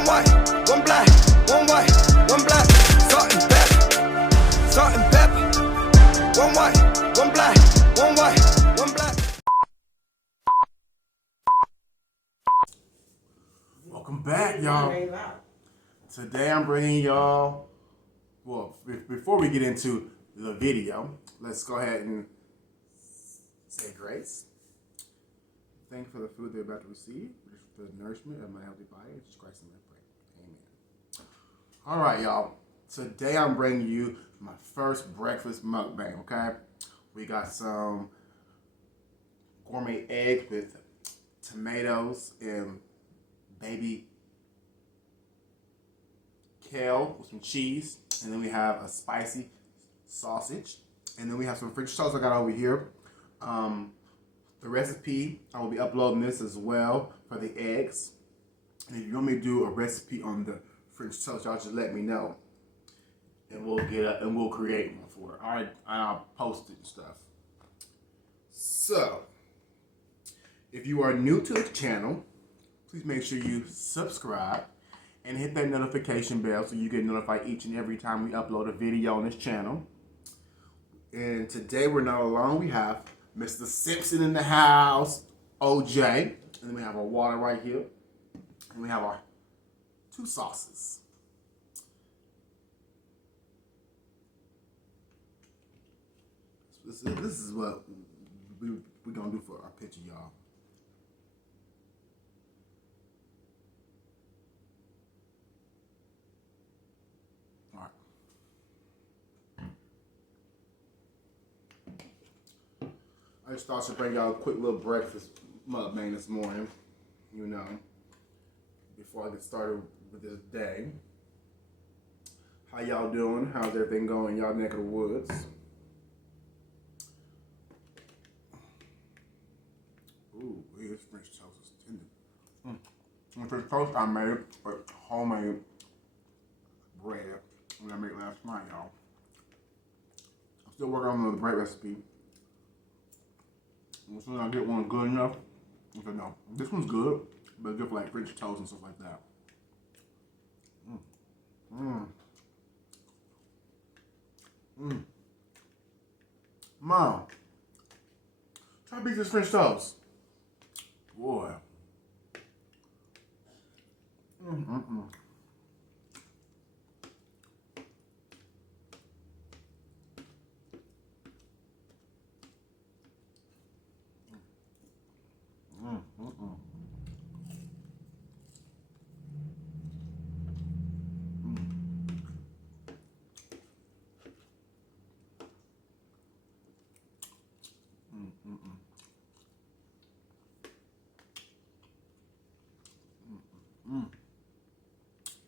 One white, one black, one white, one black. Salt and pepper, salt and pepper. One white, one black, one white, one black. Welcome back, y'all. Today I'm bringing y'all, well, before we get into the video, let's go ahead and say grace. Thank you for the food they're about to receive, for the nourishment of my healthy body. In Jesus Christ, I pray. Amen. All right, y'all. Today I'm bringing you my first breakfast mukbang, okay? We got some gourmet eggs with tomatoes and baby kale with some cheese. And then we have a spicy sausage. And then we have some French toast I got over here. The recipe, I will be uploading this as well for the eggs. And if you want me to do a recipe on the French toast, y'all just let me know. And we'll create one for it. All right, I'll post it and stuff. So, if you are new to the channel, please make sure you subscribe and hit that notification bell so you get notified each and every time we upload a video on this channel. And today we're not alone. We have Mr. Simpson in the house, OJ, and then we have our water right here, and we have our two sauces. This is what we're gonna do for our picture, y'all. All right. I just thought to bring y'all a quick little breakfast mukbang this morning, you know, before I get started with this day. How y'all doing? How's everything going in y'all neck of the woods? Ooh, this French toast is tender. The French toast I made, but homemade bread. That I made last night, y'all. I'm still working on the bread recipe. As soon as I get one good enough, I said, no, this one's good, but it's good for like French toast and stuff like that. Mom, try to beat this French toast. Boy.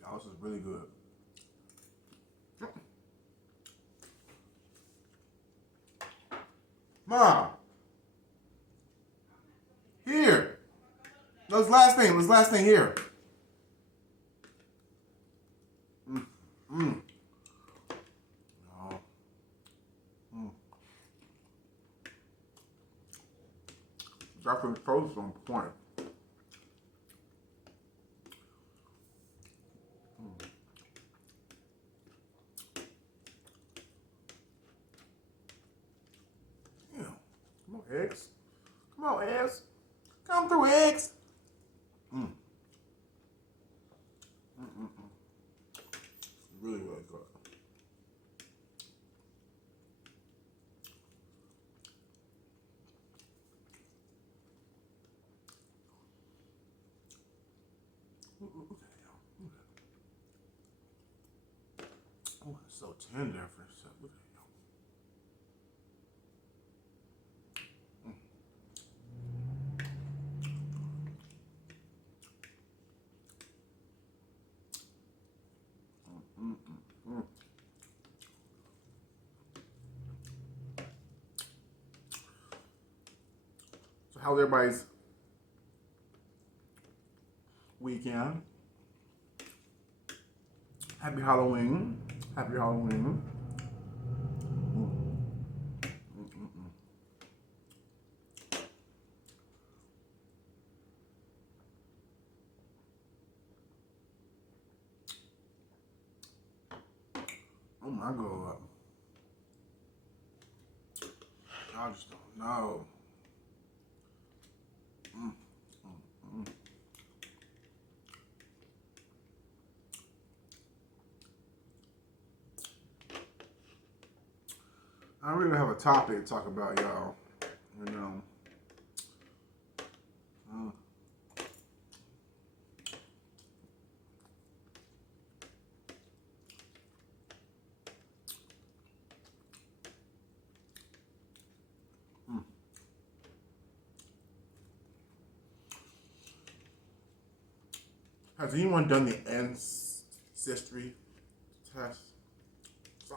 Y'all, this is really good. Mom, here. Let's last thing here. That French toast is on point. Yeah. Come on, eggs. Come on, eggs. Come through, eggs. Really, really good. Oh, it's so tender for a second. Look at So how's everybody's weekend? Happy Halloween. Happy Halloween. I go up. I just don't know. I really have a topic to talk about, y'all. You know. Has anyone done the ancestry test? So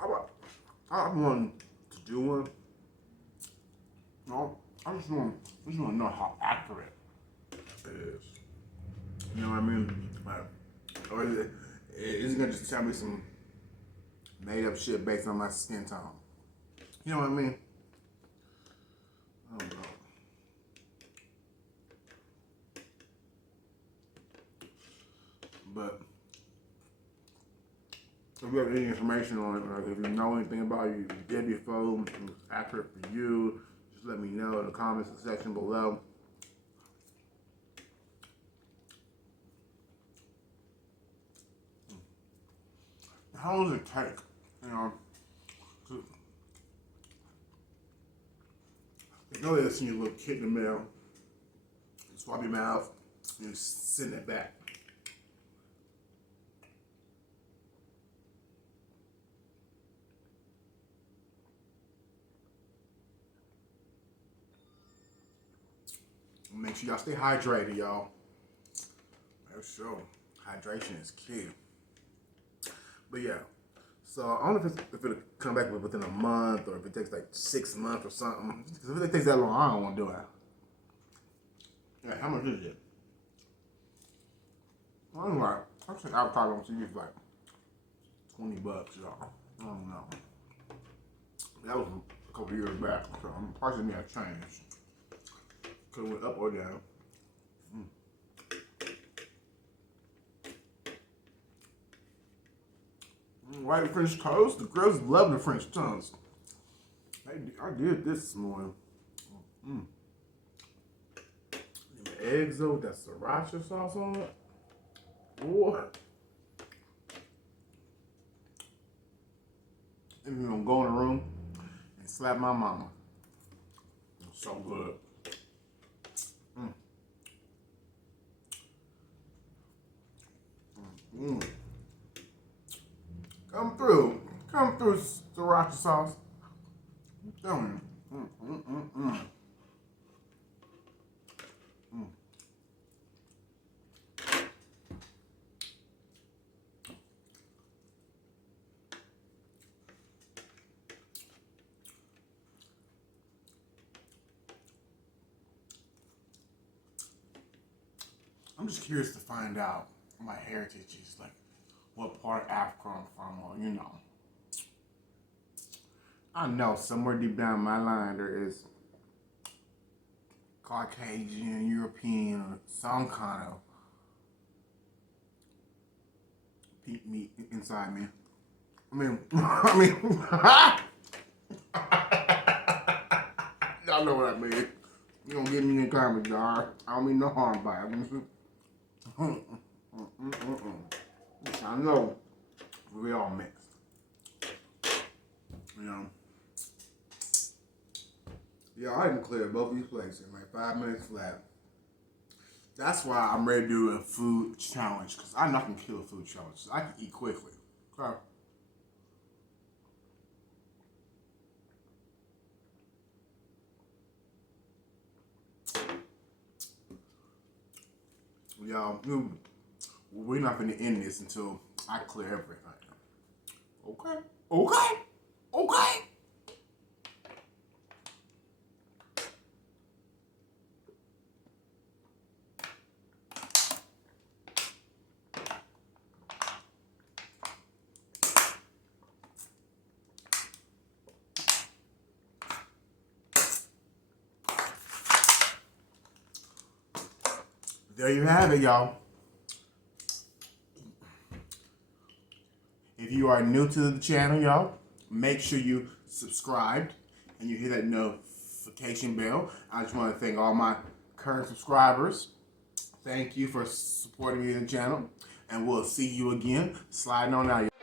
I want to do one. No, I just want to know how accurate it is. You know what I mean? Like, or is it gonna just tell me some made up shit based on my skin tone? You know what I mean? I don't know. But if you have any information on it, like if you know anything about it, you did before, it's accurate for you, just let me know in the comments section below. How long does it take? You know, you know they send you a little kit in the mail, you swab your mouth, and you send it back. Make sure y'all stay hydrated, y'all. Make sure hydration is key. But yeah, so I don't know if it'll come back within a month or if it takes like 6 months or something. Because if it takes that long, I don't want to do it. Yeah, how much is it? I don't know. I'll check avocado on TV for like $20, y'all. I don't know. That was a couple years back, so prices may have changed. Could have went up or down. White French toast. The girls love the French toast. I did this morning. The eggs though, with that sriracha sauce on it. Boy. And we're gonna go in the room and slap my mama. It's so good. Come through, sriracha sauce. I'm telling you. I'm just curious to find out my heritage is, like what part of Africa I'm from, or you know. I know somewhere deep down my line there is Caucasian, European, or some kind of peep meat inside me. Y'all know what I mean. You don't get me in the comments, y'all. I don't mean no harm by it. I know we all mixed. You know. Yeah, I can clear both these plates in like 5 minutes flat. That's why I'm ready to do a food challenge, because I know I can kill a food challenge. I can eat quickly. Okay. Y'all, we're not going to end this until I clear everything. Okay? Okay? Okay? There you have it, y'all. If you are new to the channel, y'all, make sure you subscribed and you hit that notification bell. I just want to thank all my current subscribers. Thank you for supporting me in the channel, and we'll see you again. Sliding on out.